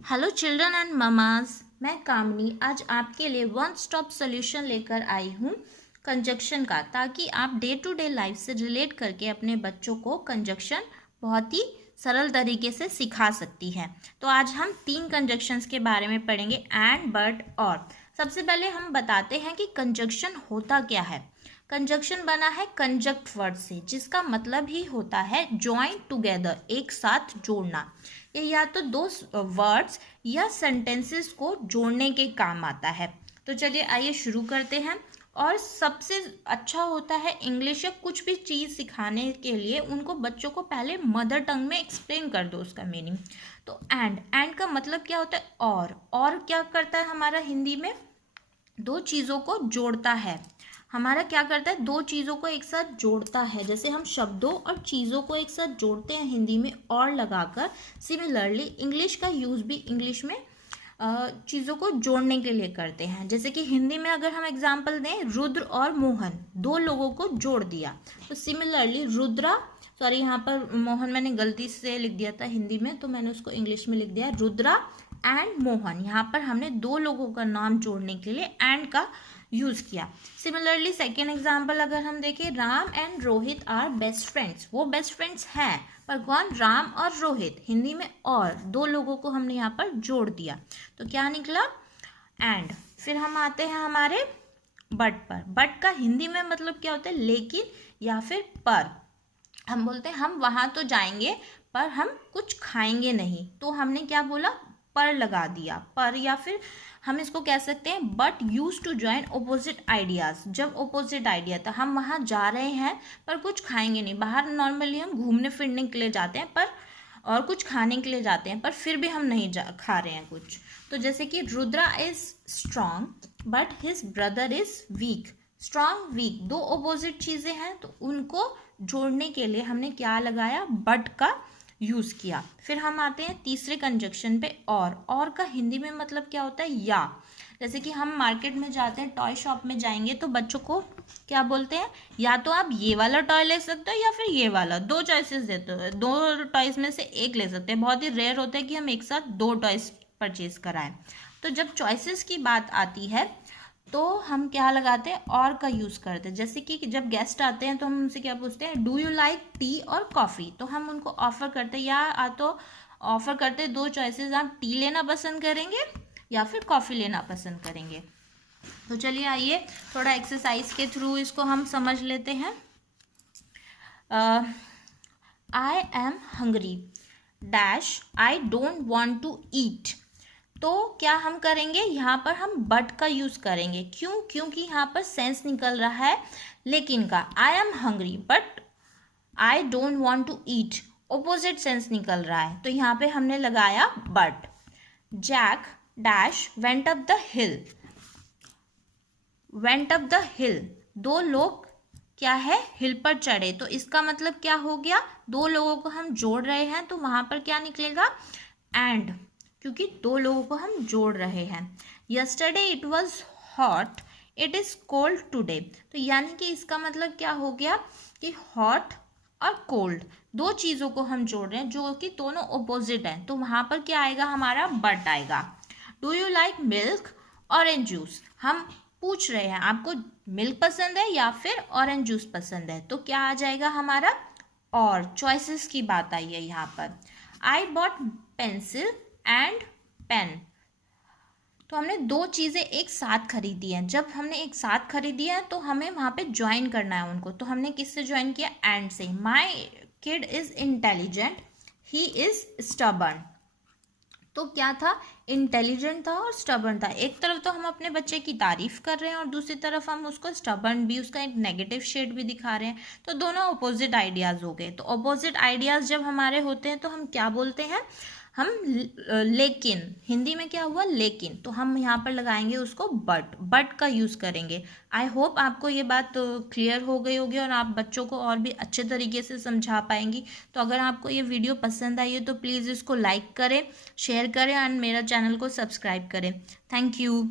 Hello children and mama's, मैं कामनी आज आपके लिए वन स्टॉप सोल्यूशन लेकर आई हूँ कंजक्शन का, ताकि आप डे टू डे लाइफ से रिलेट करके अपने बच्चों को कंजक्शन बहुत ही सरल तरीके से सिखा सकती है। तो आज हम 3 कंजक्शंस के बारे में पढ़ेंगे, एंड, बट, और। सबसे पहले हम बताते हैं कि कंजक्शन होता क्या है। कंजक्शन बना है कंजक्ट वर्ड से, जिसका मतलब ही होता है जॉइन टुगेदर, एक साथ जोड़ना। ये या तो दो वर्ड्स या सेंटेंसेस को जोड़ने के काम आता है। तो चलिए आइए शुरू करते हैं। और सबसे अच्छा होता है इंग्लिश या कुछ भी चीज़ सिखाने के लिए उनको बच्चों को पहले मदर टंग में एक्सप्लेन कर दो उसका मीनिंग। तो एंड का मतलब क्या होता है? और क्या करता है हमारा हिंदी में? दो चीज़ों को जोड़ता है। हमारा क्या करता है? दो चीज़ों को एक साथ जोड़ता है। जैसे हम शब्दों और चीज़ों को एक साथ जोड़ते हैं हिंदी में और लगाकर, सिमिलरली इंग्लिश का यूज़ भी इंग्लिश में चीज़ों को जोड़ने के लिए करते हैं। जैसे कि हिंदी में अगर हम एग्जाम्पल दें, रुद्र और मोहन दो लोगों को जोड़ दिया, तो सिमिलरली रुद्रा, सॉरी यहाँ पर मोहन मैंने गलती से लिख दिया था हिंदी में, तो मैंने उसको इंग्लिश में लिख दिया रुद्रा एंड मोहन। यहाँ पर हमने दो लोगों का नाम जोड़ने के लिए एंड का यूज़ किया। सिमिलरली सेकेंड एग्जाम्पल अगर हम देखें, Ram and Rohit are best friends. वो बेस्ट फ्रेंड्स हैं, पर कौन? राम और रोहित। हिंदी में और दो लोगों को हमने यहाँ पर जोड़ दिया, तो क्या निकला? एंड। फिर हम आते हैं हमारे बट पर। बट का हिंदी में मतलब क्या होता है? लेकिन या फिर पर। हम बोलते हैं हम वहाँ तो जाएंगे पर हम कुछ खाएंगे नहीं, तो हमने क्या बोला? पर लगा दिया। पर, या फिर हम इसको कह सकते हैं but use to join opposite ideas. जब ओपोजिट आइडिया था, हम वहाँ जा रहे हैं पर कुछ खाएंगे नहीं। बाहर नॉर्मली हम घूमने फिरने के लिए जाते हैं पर, और कुछ खाने के लिए जाते हैं पर फिर भी हम नहीं खा रहे हैं कुछ। तो जैसे कि Rudra is strong but his brother is weak. Strong, weak, दो ओपोजिट चीज़ें हैं, तो उनको जोड़ने के लिए हमने क्या लगाया? बट का यूज़ किया। फिर हम आते हैं तीसरे कंजक्शन पे, और का हिंदी में मतलब क्या होता है? या। जैसे कि हम मार्केट में जाते हैं, टॉय शॉप में जाएंगे, तो बच्चों को क्या बोलते हैं? या तो आप ये वाला टॉय ले सकते हो या फिर ये वाला, दो चॉइसेस देते हो, दो टॉयज में से एक ले सकते हैं। बहुत ही रेयर होता है कि हम एक साथ दो टॉयज परचेज कराएं। तो जब चॉइसेस की बात आती है तो हम क्या लगाते हैं? और का यूज़ करते हैं। जैसे कि जब गेस्ट आते हैं तो हम उनसे क्या पूछते हैं? डू यू लाइक टी और कॉफ़ी? तो हम उनको ऑफ़र करते हैं, या तो ऑफ़र करते हैं दो चॉइसेस, आप टी लेना पसंद करेंगे या फिर कॉफ़ी लेना पसंद करेंगे। तो चलिए आइए थोड़ा एक्सरसाइज के थ्रू इसको हम समझ लेते हैं। I am hungry dash I don't want to eat. तो क्या हम करेंगे? यहाँ पर हम बट का यूज़ करेंगे। क्यों? क्योंकि यहाँ पर सेंस निकल रहा है लेकिन का। I am hungry but I don't want to eat, opposite sense निकल रहा है, तो यहाँ पे हमने लगाया but. Jack dash went up the hill. Went up the hill, दो लोग क्या है? हिल पर चढ़े। तो इसका मतलब क्या हो गया? दो लोगों को हम जोड़ रहे हैं, तो वहाँ पर क्या निकलेगा? एंड, क्योंकि दो लोगों को हम जोड़ रहे हैं। Yesterday it was hot it is cold today. तो यानी कि इसका मतलब क्या हो गया कि हॉट और कोल्ड दो चीज़ों को हम जोड़ रहे हैं जो कि दोनों ओपोजिट हैं, तो वहाँ पर क्या आएगा? हमारा बट आएगा। Do you like milk orange juice? हम पूछ रहे हैं आपको मिल्क पसंद है या फिर ऑरेंज जूस पसंद है, तो क्या आ जाएगा हमारा? और चॉइसेस की बात आई है यहाँ पर। I bought pencil and pen. तो हमने दो चीज़ें एक साथ खरीदी हैं। जब हमने एक साथ खरीदी है तो हमें वहाँ पे ज्वाइन करना है उनको, तो हमने किससे ज्वाइन किया? एंड से। My kid is intelligent he is stubborn. तो क्या था? इंटेलिजेंट था और स्टबर्न था। एक तरफ तो हम अपने बच्चे की तारीफ कर रहे हैं और दूसरी तरफ हम उसको स्टबर्न भी, उसका एक नेगेटिव शेड भी दिखा रहे हैं, तो दोनों अपोजिट आइडियाज़ हो गए। तो अपोजिट आइडियाज़ जब हमारे होते हैं तो हम क्या बोलते हैं? हम लेकिन, हिंदी में क्या हुआ? लेकिन, तो हम यहाँ पर लगाएंगे उसको बट का यूज़ करेंगे। आई होप आपको ये बात क्लियर हो गई होगी और आप बच्चों को और भी अच्छे तरीके से समझा पाएंगी। तो अगर आपको ये वीडियो पसंद आई है तो प्लीज़ इसको लाइक करें, शेयर करें एंड मेरा चैनल को सब्सक्राइब करें। Thank you.